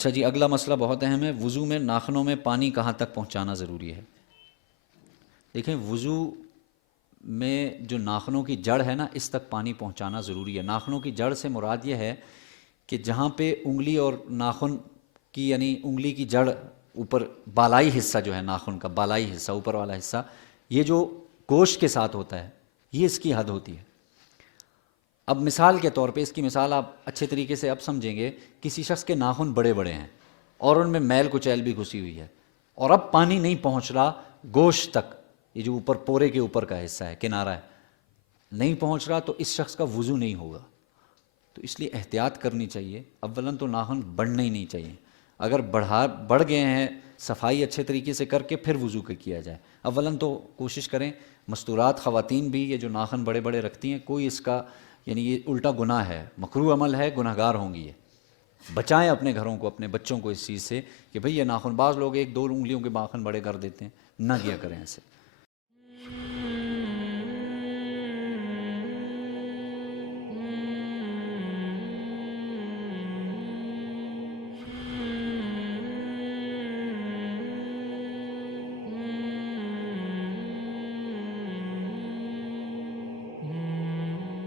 اچھا جی، اگلا مسئلہ بہت اہم ہے، وضو میں ناخنوں میں پانی کہاں تک پہنچانا ضروری ہے؟ دیکھیں، وضو میں جو ناخنوں کی جڑ ہے نا، اس تک پانی پہنچانا ضروری ہے۔ ناخنوں کی جڑ سے مراد یہ ہے کہ جہاں پہ انگلی اور ناخن کی، یعنی انگلی کی جڑ اوپر، بالائی حصہ جو ہے ناخن کا بالائی حصہ، اوپر والا حصہ، یہ جو گوشت کے ساتھ ہوتا ہے، یہ اس کی حد ہوتی ہے۔ اب مثال کے طور پہ، اس کی مثال آپ اچھے طریقے سے اب سمجھیں گے، کسی شخص کے ناخن بڑے بڑے ہیں اور ان میں میل کچیل بھی گھسی ہوئی ہے، اور اب پانی نہیں پہنچ رہا گوشت تک، یہ جو اوپر پورے کے اوپر کا حصہ ہے، کنارہ ہے، نہیں پہنچ رہا، تو اس شخص کا وضو نہیں ہوگا۔ تو اس لیے احتیاط کرنی چاہیے۔ اولاً تو ناخن بڑھنے ہی نہیں چاہیے، اگر بڑھ گئے ہیں صفائی اچھے طریقے سے کر کے پھر وضو کیا جائے۔ اولاً تو کوشش کریں، مستورات خواتین بھی یہ جو ناخن بڑے بڑے رکھتی ہیں، کوئی اس کا، یعنی یہ الٹا گناہ ہے، مکروہ عمل ہے، گناہ گار ہوں گی یہ۔ بچائیں اپنے گھروں کو، اپنے بچوں کو اس چیز سے کہ بھئی یہ ناخن، بعض لوگ ایک دو انگلیوں کے ناخن بڑے کر دیتے ہیں، نہ کیا کریں ایسے۔